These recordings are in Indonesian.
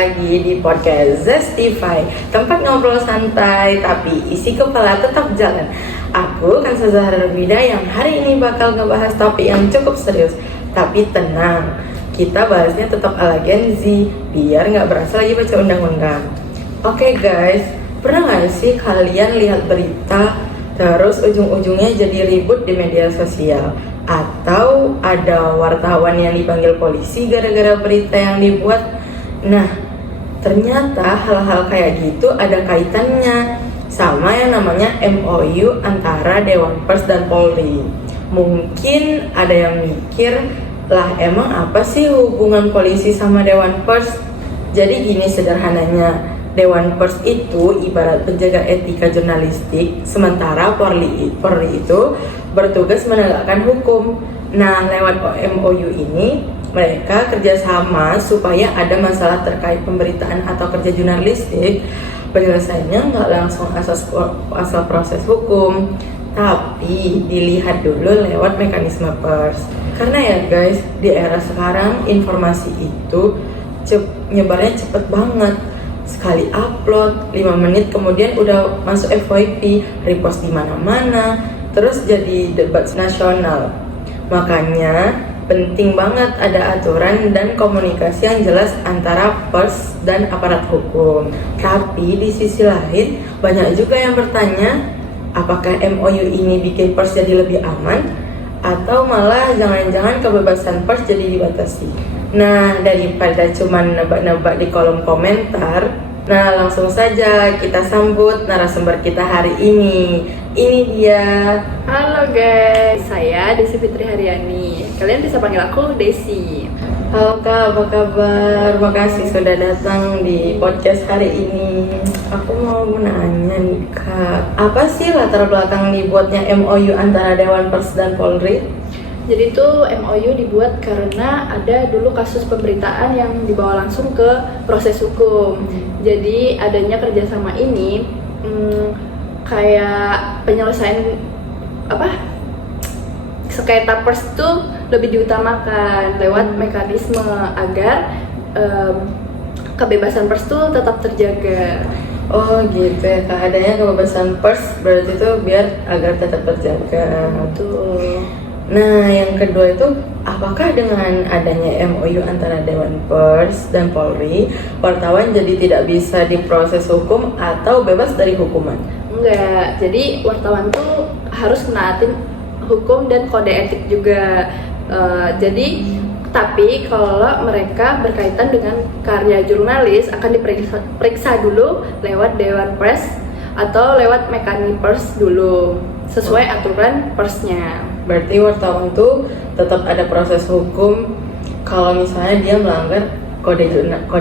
lagi di podcast Zestify, tempat ngobrol santai tapi isi kepala tetap jalan. Aku Kansa Zahra Nurmida yang hari ini bakal ngebahas topik yang cukup serius. Tapi tenang, kita bahasnya tetap ala Gen Z, biar nggak berasa lagi baca undang-undang. Oke guys, pernah nggak sih kalian lihat berita terus ujung-ujungnya jadi ribut di media sosial? Atau ada wartawan yang dipanggil polisi gara-gara berita yang dibuat? Nah, ternyata hal-hal kayak gitu ada kaitannya sama yang namanya MOU antara Dewan Pers dan Polri. Mungkin ada yang mikir, lah emang apa sih hubungan polisi sama Dewan Pers? Jadi gini sederhananya, Dewan Pers itu ibarat penjaga etika jurnalistik, sementara Polri itu bertugas menegakkan hukum. Nah, lewat MOU ini mereka kerjasama supaya ada masalah terkait pemberitaan atau kerja jurnalistik, penyelesaiannya nggak langsung asal proses hukum, tapi dilihat dulu lewat mekanisme pers. Karena ya guys, di era sekarang informasi itu nyebarnya cepet banget. Sekali upload 5 menit kemudian udah masuk FYP, repost di mana-mana, terus jadi debat nasional. Makanya penting banget ada aturan dan komunikasi yang jelas antara pers dan aparat hukum. Tapi di sisi lain banyak juga yang bertanya, apakah MOU ini bikin pers jadi lebih aman? Atau malah jangan-jangan kebebasan pers jadi dibatasi? Nah, daripada cuma nebak-nebak di kolom komentar, nah langsung saja kita sambut narasumber kita hari ini. Ini dia. Halo guys, saya Desi Fitri Haryani. Kalian bisa panggil aku Desi. Halo Kak, apa kabar? Makasih sudah datang di podcast hari ini. Aku mau nanya nih Kak, apa sih latar belakang dibuatnya MOU antara Dewan Pers dan Polri? Jadi itu MOU dibuat karena ada dulu kasus pemberitaan yang dibawa langsung ke proses hukum. Jadi adanya kerjasama ini kayak penyelesaian sengketa pers itu lebih diutamakan lewat mekanisme agar kebebasan pers itu tetap terjaga. Oh gitu ya Kak, adanya kebebasan pers berarti itu biar agar tetap terjaga. Betul. Nah, yang kedua itu, apakah dengan adanya MOU antara Dewan Pers dan Polri, wartawan jadi tidak bisa diproses hukum atau bebas dari hukuman? Enggak, jadi wartawan tuh harus menaatin hukum dan kode etik juga. Tapi kalau mereka berkaitan dengan karya jurnalis akan diperiksa dulu lewat Dewan Pers atau lewat mekanisme pers dulu, sesuai aturan persnya. Berarti wartawan tuh tetap ada proses hukum kalau misalnya dia melanggar kode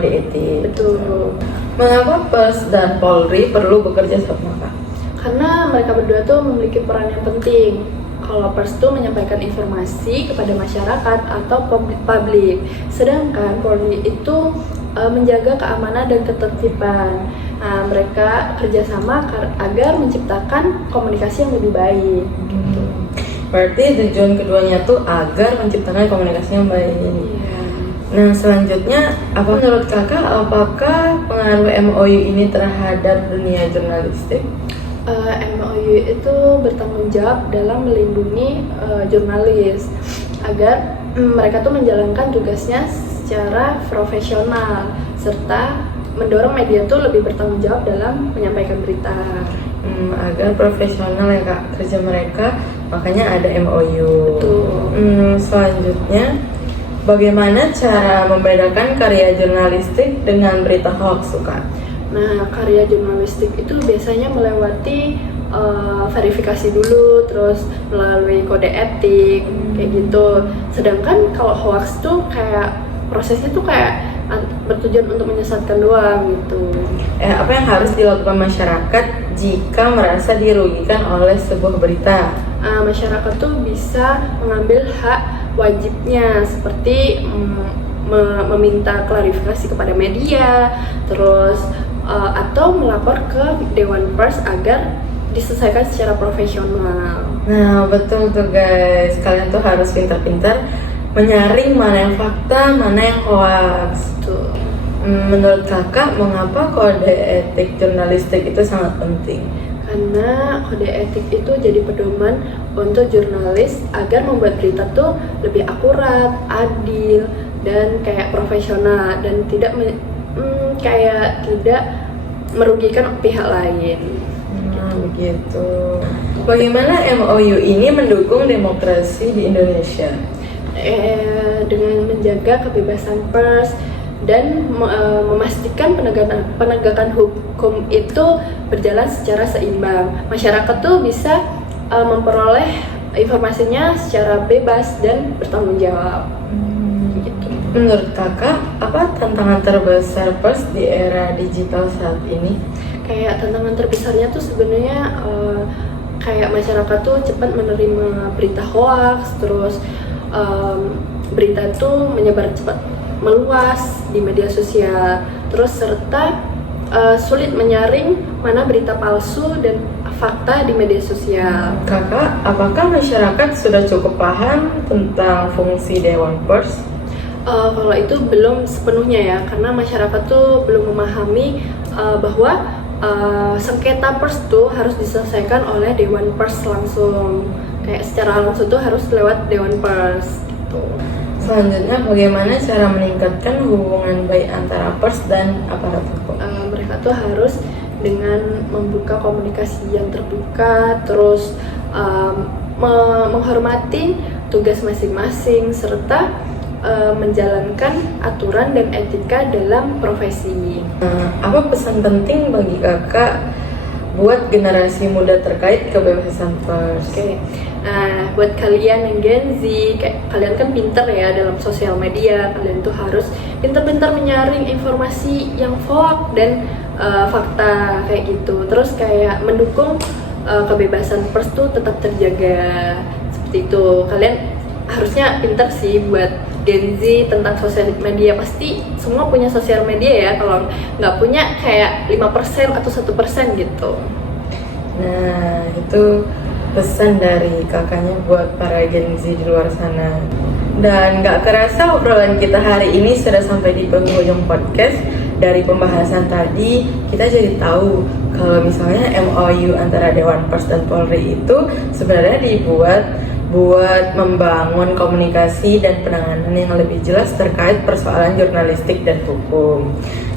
etik. Betul. Mengapa Pers dan Polri perlu bekerja sama Kak? Karena mereka berdua tuh memiliki peran yang penting. Kalau pers tuh menyampaikan informasi kepada masyarakat atau publik, sedangkan Polri itu menjaga keamanan dan ketertiban. Nah, mereka kerjasama agar menciptakan komunikasi yang lebih baik. Gitu. Berarti tujuan keduanya tuh agar menciptakan komunikasi yang baik. Iya. Nah, selanjutnya, apa menurut kakak, apakah pengaruh MOU ini terhadap dunia jurnalistik? MOU itu bertanggung jawab dalam melindungi jurnalis agar mereka tuh menjalankan tugasnya secara profesional serta mendorong media tuh lebih bertanggung jawab dalam menyampaikan berita. Agar profesional ya Kak kerja mereka, makanya ada MOU. Betul. Selanjutnya, bagaimana cara membedakan karya jurnalistik dengan berita hoax Kak? Nah, karya jurnalistik itu biasanya melewati verifikasi dulu, terus melalui kode etik, kayak gitu. Sedangkan kalau hoax tuh kayak prosesnya tuh kayak bertujuan untuk menyesatkan doang gitu. Apa yang harus dilakukan masyarakat jika merasa dirugikan oleh sebuah berita? Masyarakat tuh bisa mengambil hak wajibnya seperti meminta klarifikasi kepada media, terus atau melapor ke Dewan Pers agar diselesaikan secara profesional. Nah betul tuh guys, kalian tuh harus pintar-pintar menyaring mana yang fakta, mana yang hoax. Tuh. Menurut kakak, mengapa kode etik jurnalistik itu sangat penting? Karena kode etik itu jadi pedoman untuk jurnalis agar membuat berita tuh lebih akurat, adil, dan kayak profesional dan tidak kayak tidak merugikan pihak lain. Begitu. Bagaimana MOU ini mendukung demokrasi di Indonesia? Dengan menjaga kebebasan pers dan memastikan penegakan hukum itu berjalan secara seimbang. Masyarakat tuh bisa memperoleh informasinya secara bebas dan bertanggung jawab. Gitu. Menurut kakak, apa tantangan terbesar pers di era digital saat ini? Kayak tantangan terbesarnya tuh sebenarnya kayak masyarakat tuh cepat menerima berita hoax, terus berita tuh menyebar cepat meluas di media sosial, terus serta sulit menyaring mana berita palsu dan fakta di media sosial. Kakak, apakah masyarakat sudah cukup paham tentang fungsi Dewan Pers? Kalau itu belum sepenuhnya ya, karena masyarakat tuh belum memahami bahwa sengketa pers tuh harus diselesaikan oleh Dewan Pers langsung. Kayak secara langsung tuh harus lewat Dewan Pers gitu. Selanjutnya, bagaimana cara meningkatkan hubungan baik antara pers dan aparat hukum? Mereka tuh harus dengan membuka komunikasi yang terbuka, terus menghormati tugas masing-masing, serta menjalankan aturan dan etika dalam profesi. Apa pesan penting bagi kakak buat generasi muda terkait kebebasan pers? Nah, buat kalian yang Gen Z, kayak kalian kan pinter ya dalam sosial media, kalian tuh harus pinter-pinter menyaring informasi yang hoax dan fakta kayak gitu. Terus kayak mendukung kebebasan pers tuh tetap terjaga seperti itu. Kalian harusnya pinter sih buat Gen Z tentang sosial media. Pasti semua punya sosial media ya, kalau nggak punya kayak 5% atau 1% gitu. Nah, itu pesan dari kakaknya buat para Gen Z di luar sana. Dan gak kerasa obrolan kita hari ini sudah sampai di penghujung podcast. Dari pembahasan tadi, kita jadi tahu kalau misalnya MOU antara Dewan Pers dan Polri itu sebenarnya dibuat buat membangun komunikasi dan penanganan yang lebih jelas terkait persoalan jurnalistik dan hukum.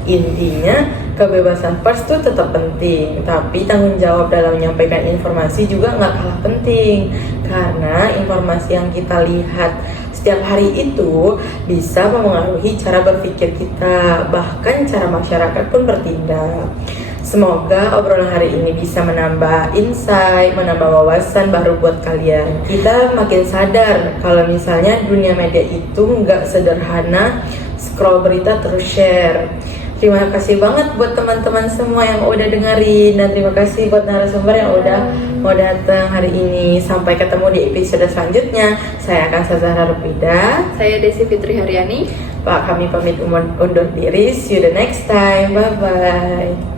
Intinya, kebebasan pers itu tetap penting, tapi tanggung jawab dalam menyampaikan informasi juga nggak kalah penting. Karena informasi yang kita lihat setiap hari itu bisa memengaruhi cara berpikir kita, bahkan cara masyarakat pun bertindak. Semoga obrolan hari ini bisa menambah insight, menambah wawasan baru buat kalian. Kita makin sadar kalau misalnya dunia media itu nggak sederhana scroll berita terus share. Terima kasih banget buat teman-teman semua yang udah dengerin, dan terima kasih buat narasumber yang udah mau datang hari ini. Sampai ketemu di episode selanjutnya. Saya akan Zahra Rupida. Saya Desi Fitri Haryani. Pak, kami pamit undur diri. See you the next time. Bye bye.